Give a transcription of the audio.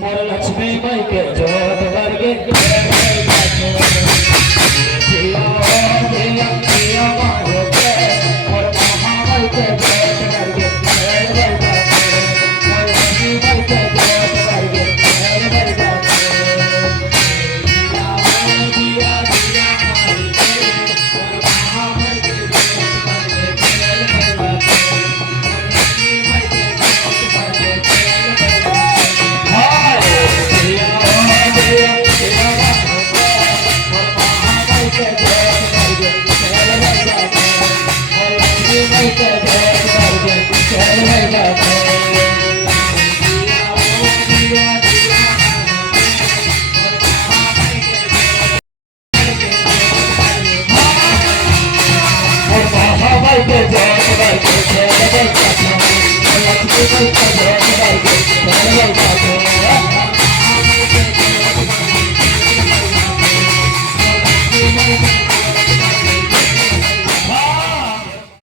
मोर लक्ष्मी माई के जोत करके जिया जिया जिया मारो के मोर महामाई के जोत करके मोर लक्ष्मी माई के जोत करके जिया जिया जिया माई के मोर महामाई के जोत करके